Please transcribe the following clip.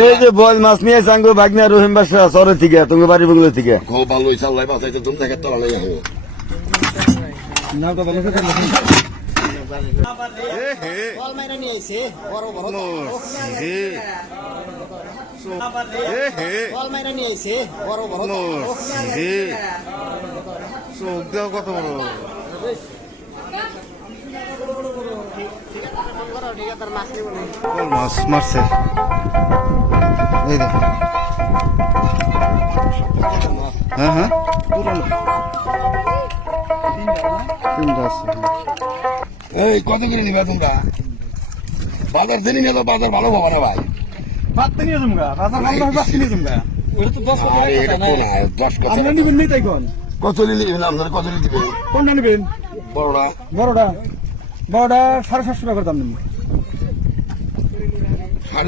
এই যে বল মাছ নিয়ে সাঙ্গো ভাগনা রহিম বাসা শহরের থেকে তুমি বাড়ি বগুলো থেকে খুব ভালো হয়েছে আল্লাহ বাঁচাইছে তুমি দেখে তোলা নেই আমি কত বড় মাছ মারছে এই দেখ হ্যাঁ হ্যাঁ তিনটা আছে এই কত করে নিবে তোমরা বাজার জেনে নিয়ে তো বাজার ভালো পাবা না ভাই বাচ্চা নিয়ে জমগা বাজার ভালো বাচ্চা নিয়ে জমগা ওটা তো 10 টাকা 10 আপনি নিবেন নাই তাই কোন কত নিলে আপনারা কত নিতে কোনটা নেবেন বড়টা বড়টা 750 টাকা দাম নেবেন